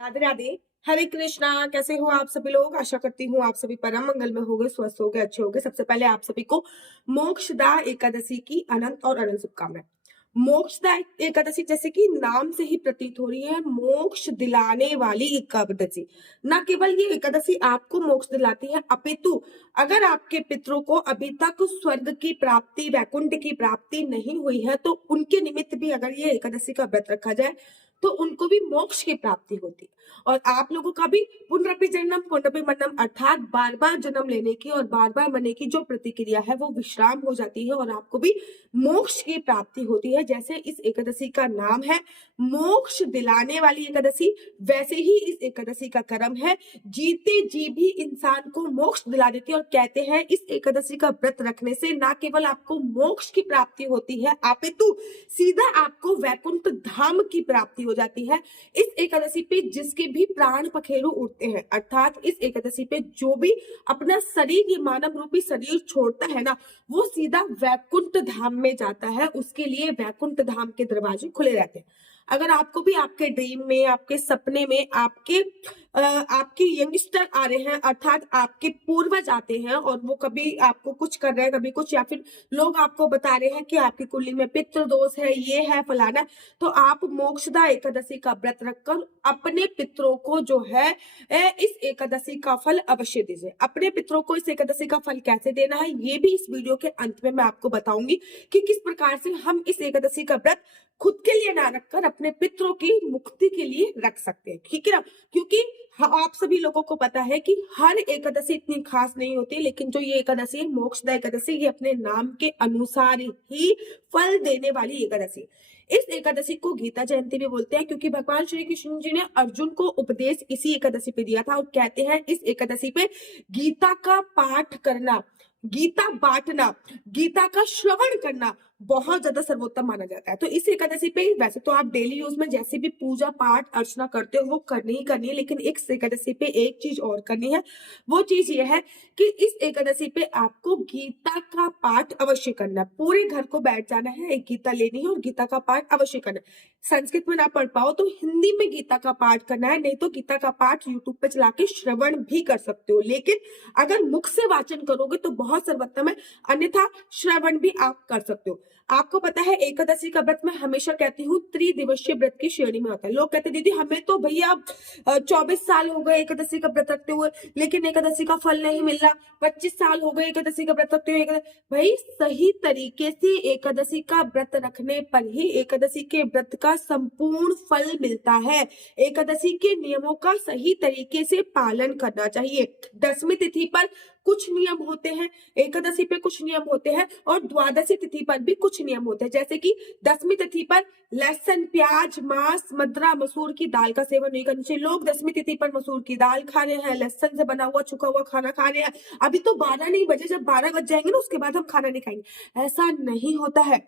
राधे राधे। हरे कृष्णा। कैसे हो आप सभी लोग? आशा करती हूँ आप सभी परम मंगल में होंगे, स्वस्थ होंगे, अच्छे होंगे। सबसे पहले आप सभी को मोक्षदा एकादशी की अनंत और अनंत शुभकामनाएं। मोक्षदा एकादशी जैसे कि नाम से ही प्रतीत हो रही है, मोक्ष दिलाने वाली एकादशी। न केवल ये एकादशी आपको मोक्ष दिलाती है, अपितु अगर आपके पितरों को अभी तक स्वर्ग की प्राप्ति, वैकुंठ की प्राप्ति नहीं हुई है, तो उनके निमित्त भी अगर ये एकादशी का व्रत रखा जाए तो उनको भी मोक्ष की प्राप्ति होती है। और आप लोगों का भी पुनरपि जन्म पुनरपि मरणम, अर्थात बार बार जन्म लेने की और बार बार मरने की जो प्रतिक्रिया है वो विश्राम हो जाती है और आपको भी मोक्ष की प्राप्ति होती है। जैसे इस एकादशी का नाम है मोक्ष दिलाने वाली एकादशी, वैसे ही इस एकादशी का कर्म है जीते जी भी इंसान को मोक्ष दिला देती है। और कहते हैं इस एकादशी का व्रत रखने से ना केवल आपको मोक्ष की प्राप्ति होती है, अपितु सीधा आपको वैकुंठ धाम की प्राप्ति हो जाती है। इस एकादशी पे जिसके भी प्राण पखेरु उठते हैं, अर्थात इस एकादशी पे जो भी अपना शरीर, ये मानव रूपी शरीर छोड़ता है ना, वो सीधा वैकुंठ धाम में जाता है। उसके लिए वैकुंठ धाम के दरवाजे खुले रहते हैं। अगर आपको भी आपके ड्रीम में, आपके सपने में आपके यंगस्टर आ रहे हैं, अर्थात आपके पूर्वज आते हैं और वो कभी आपको कुछ कर रहे हैं, कभी कुछ, या फिर लोग आपको बता रहे हैं कि आपकी कुंडली में पितृ दोष है, ये है, फलाना, तो आप मोक्षदा एकादशी का व्रत रखकर अपने पितरों को जो है इस एकादशी का फल अवश्य दीजिए। अपने पितरों को इस एकादशी का फल कैसे देना है ये भी इस वीडियो के अंत में मैं आपको बताऊंगी कि किस प्रकार से हम इस एकादशी का व्रत खुद के लिए ना रखकर अपने पितरों की मुक्ति के लिए रख सकते हैं। ठीक है ना? क्योंकि आप सभी लोगों को पता है कि हर एकादशी इतनी खास नहीं होती, लेकिन जो ये एकादशी है मोक्षदा एकादशी, ये अपने नाम के अनुसार ही फल देने वाली एकादशी। इस एकादशी को गीता जयंती भी बोलते हैं, क्योंकि भगवान श्री कृष्ण जी ने अर्जुन को उपदेश इसी एकादशी पे दिया था। और कहते हैं इस एकादशी पे गीता का पाठ करना, गीता बांटना, गीता का श्रवण करना बहुत ज्यादा सर्वोत्तम माना जाता है। तो इस एकादशी पे वैसे तो आप डेली यूज में जैसे भी पूजा पाठ अर्चना करते हो वो करनी ही करनी है, लेकिन एक एकादशी पे एक चीज और करनी है। वो चीज ये है कि इस एकादशी पे आपको गीता का पाठ अवश्य करना है। पूरे घर को बैठ जाना है, एक गीता लेनी है और गीता का पाठ अवश्य करना है। संस्कृत में ना पढ़ पाओ तो हिंदी में गीता का पाठ करना है, नहीं तो गीता का पाठ यूट्यूब पे चला के श्रवण भी कर सकते हो। लेकिन अगर मुख से वाचन करोगे तो बहुत सर्वोत्तम है, अन्यथा श्रवण भी आप कर सकते हो। आपको पता है एकादशी का व्रत मैं हमेशा कहती हूँ त्रिदिवसीय व्रत की श्रेणी में होता है। लोग कहते दीदी हमें तो भैया 24 साल हो गए एकादशी का व्रत रखते हुए, लेकिन एकादशी का फल नहीं मिल रहा। 25 साल हो गए एकादशी का व्रत रखते हुए। भाई सही तरीके से एकादशी का व्रत रखने पर ही एकादशी के व्रत का संपूर्ण फल मिलता है। एकादशी के नियमों का सही तरीके से पालन करना चाहिए। 10वीं तिथि पर कुछ नियम होते हैं, एकादशी पे कुछ नियम होते हैं और द्वादशी तिथि पर भी कुछ नियम होते हैं। जैसे कि 10वीं तिथि पर लहसुन, प्याज, मांस, मदरा, मसूर की दाल का सेवन नहीं करना चाहिए। लोग 10वीं तिथि पर मसूर की दाल खा रहे हैं, लहसुन से बना हुआ छुका हुआ खाना खा रहे हैं। अभी तो 12 नहीं बजे, जब 12 बज जाएंगे ना उसके बाद हम खाना नहीं खाएंगे। ऐसा नहीं होता है।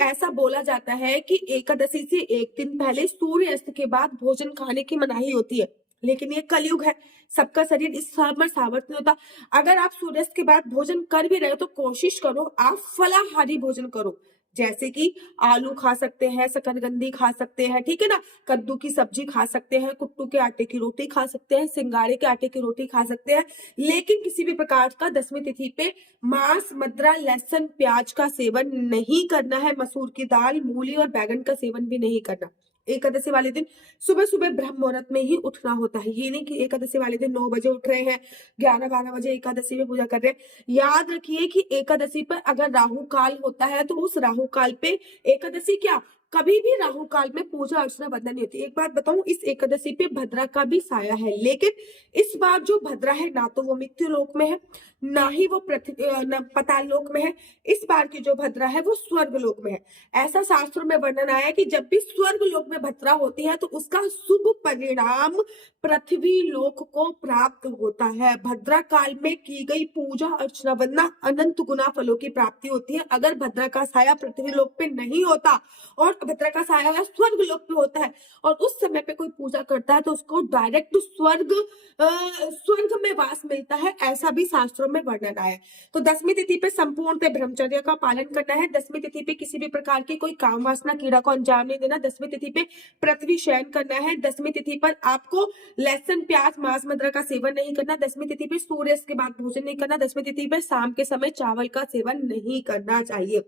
ऐसा बोला जाता है कि एकादशी से एक दिन पहले सूर्यास्त के बाद भोजन खाने की मनाही होती है, लेकिन ये कलयुग है, सबका शरीर इस समय सामर्थ्य नहीं होता। अगर आप सूर्यास्त के बाद भोजन कर भी रहे हो तो कोशिश करो आप फलाहारी भोजन करो। जैसे कि आलू खा सकते हैं, शकरकंदी खा सकते हैं, ठीक है ना, कद्दू की सब्जी खा सकते हैं, कुट्टू के आटे की रोटी खा सकते हैं, सिंगाड़े के आटे की रोटी खा सकते हैं। लेकिन किसी भी प्रकार का 10वीं तिथि पे मांस, मदरा, लहसुन, प्याज का सेवन नहीं करना है। मसूर की दाल, मूली और बैगन का सेवन भी नहीं करना। एकादशी वाले दिन सुबह सुबह ब्रह्म मुहूर्त में ही उठना होता है। ये नहीं कि एकादशी वाले दिन 9 बजे उठ रहे हैं, 11-12 बजे एकादशी में पूजा कर रहे हैं। याद रखिए कि एकादशी पर अगर राहु काल होता है तो उस राहु काल पे एकादशी क्या, कभी भी राहु काल में पूजा अर्चना बंधन नहीं होती। एक बात बताऊं, इस एकादशी पे भद्रा का भी साया है, लेकिन इस बार जो भद्रा है ना तो वो मृत्यु लोक में है, ना ही वो पताल लोक में है। इस बार की जो भद्रा है वो स्वर्ग लोक में है। ऐसा शास्त्रों में वर्णन आया है कि जब भी स्वर्ग लोक में भद्रा होती है तो उसका शुभ परिणाम पृथ्वी लोक को प्राप्त होता है। भद्रा काल में की गई पूजा अर्चना वंदना अनंत गुना फलों की प्राप्ति होती है। अगर भद्रा का साया पृथ्वी लोक पे नहीं होता और भद्रा का साया स्वर्ग लोक पे होता है और उस समय पे कोई पूजा करता है तो उसको डायरेक्ट स्वर्ग में वास मिलता है, ऐसा भी शास्त्रों में वर्णन आया है। तो 10वीं तिथि पे संपूर्णतः ब्रह्मचर्य का पालन करना है। 10वीं तिथि पे किसी भी प्रकार की कोई काम वासना क्रीड़ा को अंजाम नहीं देना। 10वीं तिथि पे पृथ्वी शयन करना है। 10वीं तिथि पर आपको लहसुन, प्याज, मांस, मदिरा का सेवन नहीं करना। 10वीं तिथि पे सूर्यास्त के बाद भोजन नहीं करना। 10वीं तिथि पे शाम के समय चावल का सेवन नहीं करना चाहिए।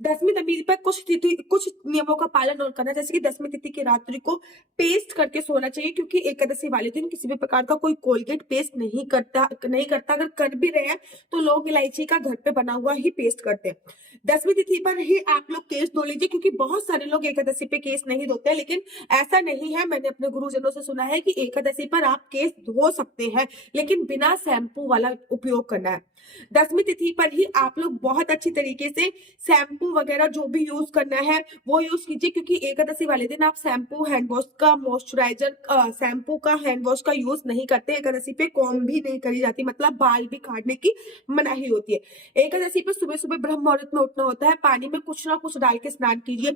10वीं तिथि पर कुछ नियमों का पालन और करना, जैसे कि 10वीं तिथि की रात्रि को पेस्ट करके सोना चाहिए, क्योंकि एकादशी वाले दिन किसी भी प्रकार का कोई कोलगेट पेस्ट नहीं करता। अगर कर भी रहे हैं तो लौंग इलायची का घर पे बना हुआ ही पेस्ट करते हैं। 10वीं तिथि पर ही आप लोग केस धो लीजिए, क्योंकि बहुत सारे लोग एकादशी पे केस नहीं धोते हैं, लेकिन ऐसा नहीं है। मैंने अपने गुरुजनों से सुना है कि एकादशी पर आप केस धो सकते हैं, लेकिन बिना शैम्पू वाला उपयोग करना है। 10वीं तिथि पर ही आप लोग बहुत अच्छी तरीके से शैम्पू वगैरह जो भी यूज करना है वो यूज कीजिए, क्योंकि एकादशी वाले दिन आप शैम्पू, हैंड वॉश का, मॉइस्चराइजर, शैम्पू का, हैंड वॉश का यूज नहीं करते। एकादशी पे कॉम्ब भी नहीं करी जाती, मतलब बाल भी काटने की मनाही होती है। एकादशी पे सुबह सुबह ब्रह्म मुहूर्त में उठना होता है। पानी में कुछ ना कुछ डाल के स्नान कीजिए।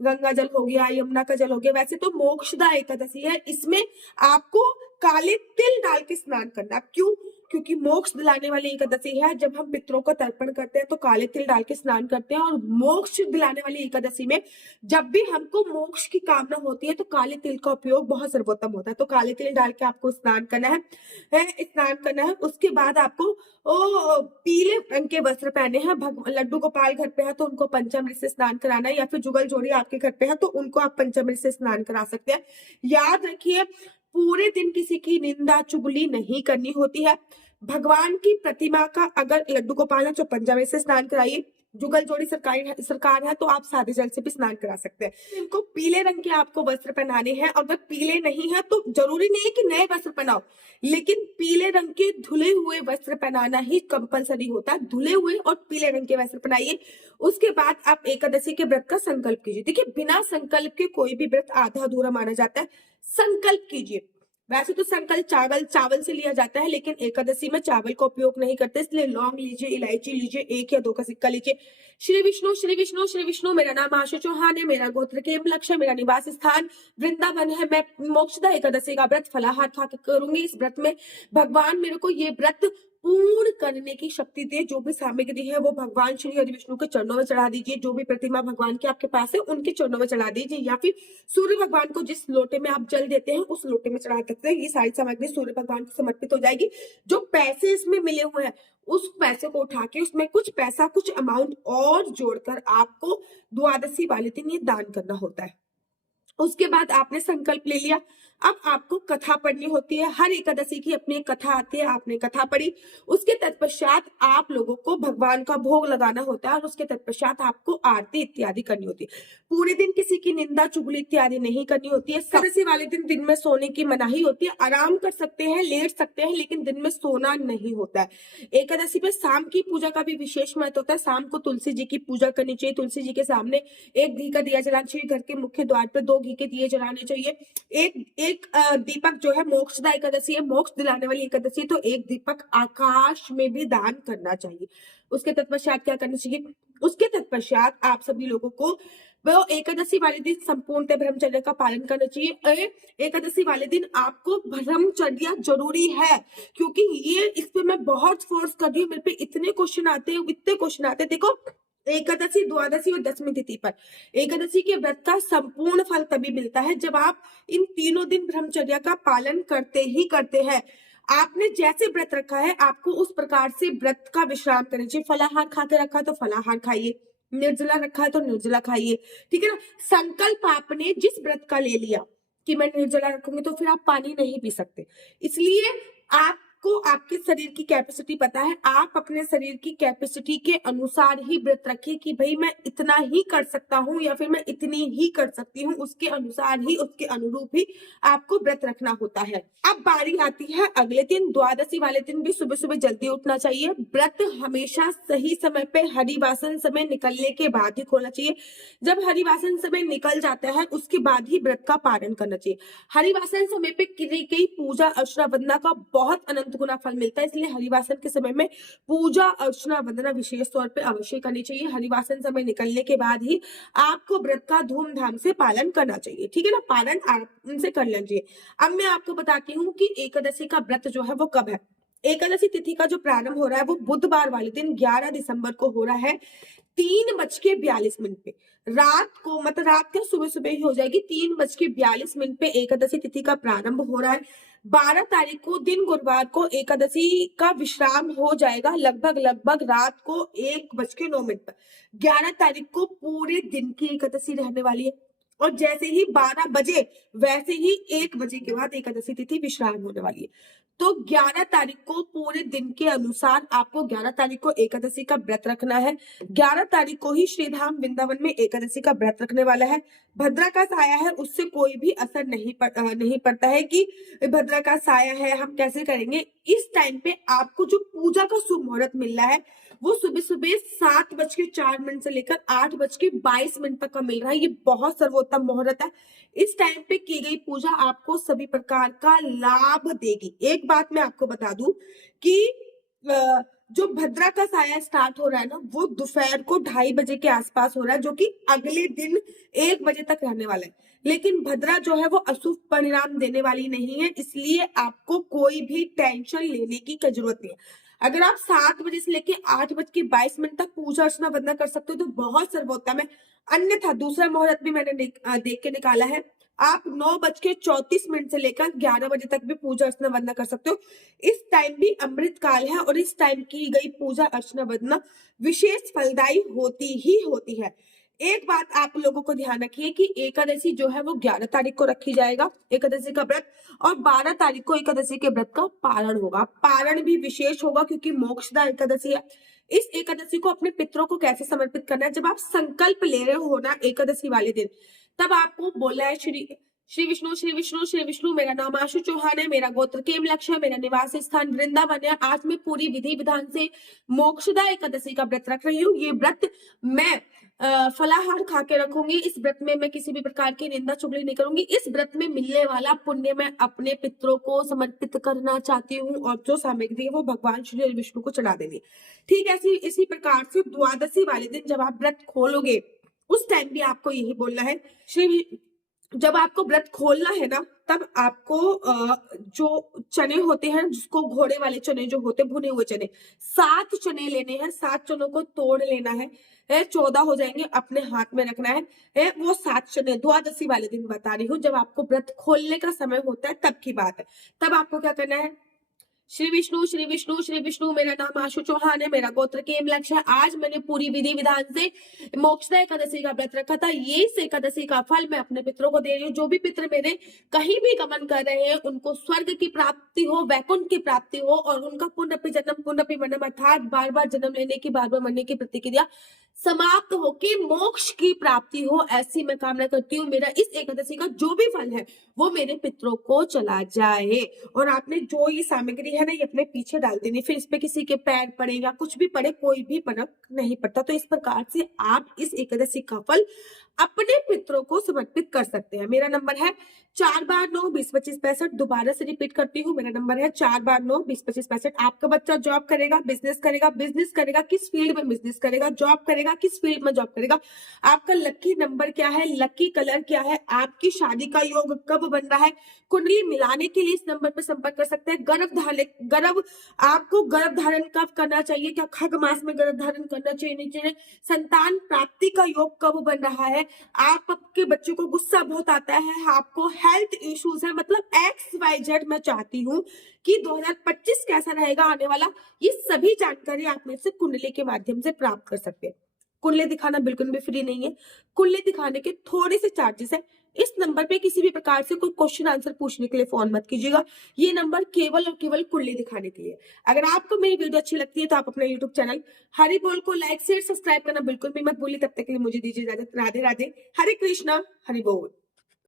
गंगा जल हो गया, यमुना का जल हो गया। वैसे तो मोक्षदा एकादशी है, इसमें आपको काले तिल डाल के स्नान करना। क्यों? क्योंकि मोक्ष दिलाने वाली एकादशी है। जब हम पितरों को तर्पण करते हैं तो काले तिल डाल के स्नान करते हैं, और मोक्ष दिलाने वाली एकादशी में जब भी हमको मोक्ष की कामना होती है तो काले तिल का उपयोग बहुत सर्वोत्तम होता है। तो काले तिल डाल के आपको स्नान करना है, स्नान करना है। उसके बाद आपको पीले रंग के वस्त्र पहने हैं। लड्डू गोपाल घर पे है तो उनको पंचामृत से स्नान कराना है, या फिर जुगल जोड़ी आपके घर पे है तो उनको आप पंचामृत से स्नान करा सकते हैं। याद रखिए, पूरे दिन किसी की निंदा चुगली नहीं करनी होती है। भगवान की प्रतिमा का अगर लड्डू गोपाल है तो पंचामृत से स्नान कराइए। जुगल जोड़ी सरकार है तो आप सादे जल से भी स्नान करा सकते हैं। इनको पीले रंग के आपको वस्त्र पहनाने हैं। अगर पीले नहीं है तो जरूरी नहीं है कि नए वस्त्र पहनाओ, लेकिन पीले रंग के धुले हुए वस्त्र पहनाना ही कंपलसरी होता है। धुले हुए और पीले रंग के वस्त्र पहनाइए। उसके बाद आप एकादशी के व्रत का संकल्प कीजिए। देखिए, बिना संकल्प के कोई भी व्रत आधा अधूरा माना जाता है। संकल्प कीजिए। वैसे तो संकल्प चावल से लिया जाता है, लेकिन एकादशी में चावल का उपयोग नहीं करते, इसलिए लौंग लीजिए, इलायची लीजिए, 1 या 2 का सिक्का लीजिए। श्री विष्णु, श्री विष्णु, श्री विष्णु। मेरा नाम आशु चौहान है, मेरा गोत्र केमलक्ष है, मेरा निवास स्थान वृंदावन है। मैं मोक्षदा एकादशी का व्रत फलाहार खा के करूंगी। इस व्रत में भगवान मेरे को ये व्रत पूर्ण करने की शक्ति दे। जो भी सामग्री है वो भगवान श्री हरि विष्णु के चरणों में चढ़ा दीजिए। जो भी प्रतिमा भगवान के आपके पास है उनके चरणों में चढ़ा दीजिए, या फिर सूर्य भगवान को जिस लोटे में आप जल देते हैं उस लोटे में चढ़ा सकते हैं। ये सारी सामग्री सूर्य भगवान को समर्पित हो जाएगी। जो पैसे इसमें मिले हुए हैं उस पैसे को उठा के उसमें कुछ पैसा, कुछ अमाउंट और जोड़कर आपको द्वादशी वाले दिन ये दान करना होता है। उसके बाद आपने संकल्प ले लिया। अब आपको कथा पढ़नी होती है। हर एकादशी की अपनी एक कथा आती है, आपने कथा पढ़ी। उसके तत्पश्चात आप लोगों को भगवान का भोग लगाना होता है, और उसके तत्पश्चात आपको आरती इत्यादि करनी होती है। पूरे दिन किसी की निंदा चुगली इत्यादि नहीं करनी होती है। एकादशी वाले दिन में सोने की मनाही होती है। आराम कर सकते हैं, लेट सकते हैं, लेकिन दिन में सोना नहीं होता है। एकादशी पे शाम की पूजा का भी विशेष महत्व होता है। शाम को तुलसी जी की पूजा करनी चाहिए। तुलसी जी के सामने एक घी का दिया जलाना चाहिए। घर के मुख्य द्वार पर 2 घी के दिए जलाने चाहिए। एक दीपक जो है, मोक्षदा एकादशी है, मोक्ष दिलाने वाली एकादशी, तो एक दीपक आकाश में भी दान करना चाहिए। उसके तत्पश्चात क्या करना चाहिए? उसके तत्पश्चात आप सभी लोगों को वो एकादशी वाले दिन संपूर्णतः ब्रह्मचर्य का पालन करना चाहिए। एकादशी वाले दिन आपको ब्रह्मचर्य जरूरी है, क्योंकि ये इस पे मैं बहुत फोर्स कर रही हूँ। मेरे पे इतने क्वेश्चन आते हैं, देखो, एकादशी, द्वादशी और 10वीं तिथि पर एकादशी के व्रत का संपूर्ण फल तभी मिलता है जब आप इन तीनों दिन ब्रह्मचर्य का पालन करते हैं। आपने जैसे व्रत रखा है आपको उस प्रकार से व्रत का विश्राम करना चाहिए। फलाहार खा के रखा है तो फलाहार खाइए, निर्जला रखा है तो निर्जला खाइए, ठीक है ना। संकल्प आपने जिस व्रत का ले लिया कि मैं निर्जला रखूंगी, तो फिर आप पानी नहीं पी सकते। इसलिए आपको आपके शरीर की कैपेसिटी पता है। आप अपने शरीर की कैपेसिटी के अनुसार ही व्रत रखिए कि भाई मैं इतना ही कर सकता हूँ या फिर मैं इतनी ही कर सकती हूँ। उसके अनुसार ही, उसके अनुरूप ही आपको व्रत रखना होता है। अब बारी आती है अगले दिन, द्वादशी वाले दिन भी सुबह सुबह जल्दी उठना चाहिए। व्रत हमेशा सही समय पे हरिवासन समय निकलने के बाद ही खोलना चाहिए। जब हरिवासन समय निकल जाता है उसके बाद ही व्रत का पालन करना चाहिए। हरिवासन समय पे की गई पूजा अर्चना वंदना का बहुत अनंत गुना फल मिलता है, इसलिए हरिवासन के समय में पूजा अर्चना वंदना विशेष तौर पे अवश्य करनी चाहिए। हरिवासन समय निकलने के बाद ही आपको व्रत का धूमधाम से पालन करना चाहिए, ठीक है ना। पालन आराम से कर लेना चाहिए। अब मैं आपको बताती हूँ कि एकादशी का व्रत जो है वो कब है। एकादशी तिथि का जो प्रारंभ हो रहा है वो बुधवार वाले दिन 11 दिसंबर को हो रहा है 3:42 पे। रात को मतलब रात क्या सुबह सुबह ही हो जाएगी। 3:42 पे एकादशी तिथि का प्रारंभ हो रहा है। 12 तारीख को दिन गुरुवार को एकादशी का विश्राम हो जाएगा लगभग लगभग रात को 1:09 पर। 11 तारीख को पूरे दिन की एकादशी रहने वाली है और जैसे ही 12 बजे वैसे ही 1 बजे के बाद एकादशी तिथि विश्राम होने वाली है। तो 11 तारीख को पूरे दिन के अनुसार आपको 11 तारीख को एकादशी का व्रत रखना है। 11 तारीख को ही श्री धाम वृंदावन में एकादशी का व्रत रखने वाला है। भद्रा का साया है उससे कोई भी असर नहीं पड़ता है कि भद्रा का साया है हम कैसे करेंगे। इस टाइम पे आपको जो पूजा का शुभ मुहूर्त मिल रहा है वो सुबह सुबह 7:04 से लेकर 8:22 तक का मिल रहा है। ये बहुत सर्वोत्तम मुहूर्त है। इस टाइम पे की गई पूजा आपको सभी प्रकार का लाभ देगी। एक बात मैं आपको बता दूं कि जो भद्रा का साया स्टार्ट हो रहा है ना वो दोपहर को 2:30 बजे के आसपास हो रहा है जो कि अगले दिन 1 बजे तक रहने वाला है। लेकिन भद्रा जो है वो अशुभ परिणाम देने वाली नहीं है, इसलिए आपको कोई भी टेंशन लेने की जरूरत नहीं है। अगर आप 7 बजे से लेके 8:22 तक पूजा अर्चना वंदना कर सकते हो तो बहुत सर्वोत्तम है। अन्यथा दूसरा मुहूर्त भी मैंने देख के निकाला है। आप 9:34 से लेकर 11 बजे तक भी पूजा अर्चना वंदना कर सकते हो। इस टाइम भी अमृत काल है और इस टाइम की गई पूजा अर्चना वंदना विशेष फलदायी होती ही होती है। एक बात आप लोगों को ध्यान रखिए कि एकादशी जो है वो 11 तारीख को रखी जाएगा एकादशी का व्रत, और 12 तारीख को एकादशी के व्रत का पारण होगा। पारण भी विशेष होगा क्योंकि मोक्षदा एकादशी है। इस एकादशी को अपने पितरों को कैसे समर्पित करना है, जब आप संकल्प ले रहे हो ना एकादशी वाले दिन, तब आपको बोलना है श्री श्री विष्णु श्री विष्णु श्री विष्णु। मेरा नाम आशु चौहान है, मेरा गोत्र केम लक्ष्य है, मेरा निवास स्थान वृंदावन है। आज मैं पूरी विधि विधान से मोक्षदा एकादशी का व्रत रख रही हूँ। ये व्रत मैं फलाहार खा के रखूंगी। इस व्रत में मैं किसी भी प्रकार की निंदा चुगली नहीं करूंगी। इस व्रत में मिलने वाला पुण्य मैं अपने पितरों को समर्पित करना चाहती हूँ और जो सामग्री है वो भगवान श्री विष्णु को चढ़ा देनी। ठीक है, इसी प्रकार से द्वादशी वाले दिन जब आप व्रत खोलोगे उस टाइम भी आपको यही बोलना है। श्री जब आपको व्रत खोलना है ना तब आपको जो चने होते हैं जिसको घोड़े वाले चने जो होते हैं भुने हुए चने, 7 चने लेने हैं। 7 चनों को तोड़ लेना है। 14 हो जाएंगे, अपने हाथ में रखना है। वो 7 चने द्वादशी वाले दिन बता रही हूँ, जब आपको व्रत खोलने का समय होता है तब की बात है। तब आपको क्या करना है, श्री विष्णु श्री विष्णु श्री विष्णु। मेरा नाम आशु चौहान है, मेरा गोत्र केम लक्ष्य है। आज मैंने पूरी विधि विधान से मोक्षदा एकादशी का व्रत रखा था। ये इस एकादशी का फल मैं अपने पितरों को दे रही हूँ। जो भी पितर मेरे कहीं भी गमन कर रहे हैं उनको स्वर्ग की प्राप्ति हो, वैकुंठ की प्राप्ति हो और उनका पुनरपि जन्म पुनरपि मरणम अर्थात बार बार जन्म लेने की बार बार मरने की प्रतिक्रिया समाप्त हो कि मोक्ष की प्राप्ति हो, ऐसी मैं कामना करती हूँ। मेरा इस एकादशी का जो भी फल है वो मेरे पितरों को चला जाए। और आपने जो ये सामग्री है ना ये अपने पीछे डाल देनी, फिर इस पे किसी के पैर पड़े या कुछ भी पड़े कोई भी फर्क नहीं पड़ता। तो इस प्रकार से आप इस एकादशी का फल अपने पितरों को समर्पित कर सकते हैं। मेरा नंबर है 4/9/20-25-65। दोबारा से रिपीट करती हूँ, मेरा नंबर है 4/9/20-25-65। आपका बच्चा जॉब करेगा, बिजनेस करेगा, किस फील्ड में बिजनेस करेगा, जॉब करेगा, किस फील्ड में जॉब करेगा, आपका लकी नंबर क्या है, लकी कलर क्या है, आपकी शादी का योग कब बन रहा है, कुंडली मिलाने के लिए इस नंबर पर संपर्क कर सकते हैं। आपको गर्भ धारण कब करना चाहिए, क्या खग मास में गर्भ धारण करना चाहिए नहीं चाहिए, संतान प्राप्ति का योग कब बन रहा है, आपके बच्चों को गुस्सा बहुत आता है, आपको हेल्थ इश्यूज है, मतलब XYZ मैं चाहती हूँ कि 2025 कैसा रहेगा आने वाला, ये सभी जानकारी आप मेरे से कुंडली के माध्यम से प्राप्त कर सकते हैं। कुंडली दिखाना बिल्कुल भी फ्री नहीं है, कुंडली दिखाने के थोड़े से चार्जेस है। इस नंबर पे किसी भी प्रकार से कोई क्वेश्चन आंसर पूछने के लिए फोन मत कीजिएगा, ये नंबर केवल और केवल कुंडली दिखाने के लिए। अगर आपको मेरी वीडियो अच्छी लगती है तो आप अपना यूट्यूब चैनल हरि बोल को लाइक शेयर सब्सक्राइब करना बिल्कुल भी मत भूलिए। तब तक के लिए मुझे दीजिए इजाजत। राधे राधे, हरे कृष्णा, हरि बोल।